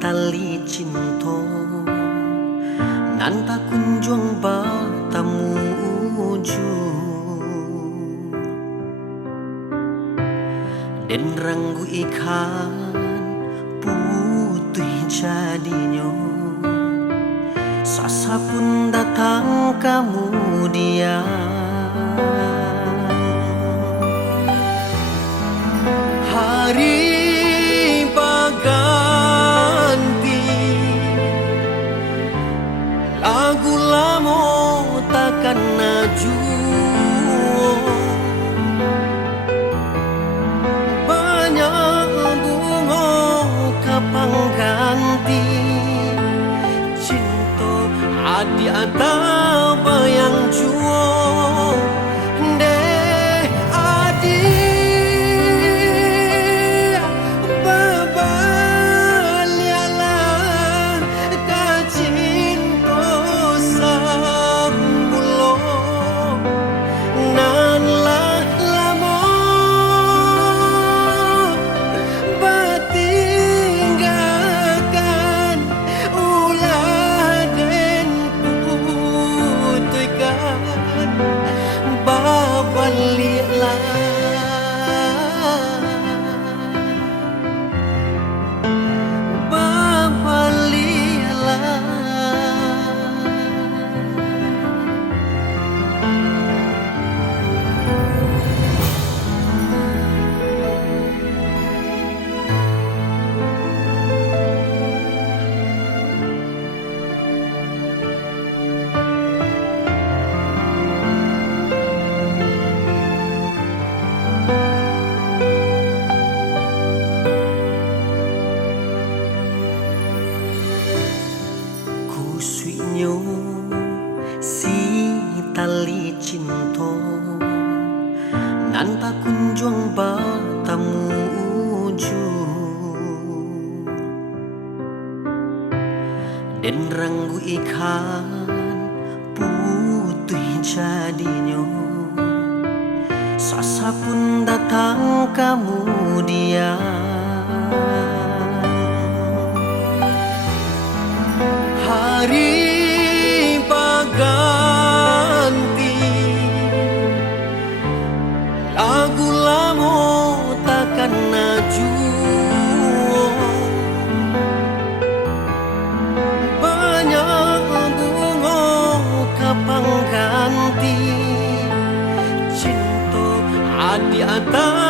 tali cinta nan tak kunjung batamuju dan ranggu ikan putih jadinya sasa pun datang kemudian hari berganti lagu lama takkan naju banyak bunga kapang ganti cinta adi ada bayang juo deh adi suinyo si tali cinta nan tak kunjung batamuju dan ranggu ikan putih jadinya sasa pun datang kemudian hari berganti lagu lama takkan naju banyak bunga kapang ganti cinta adi ada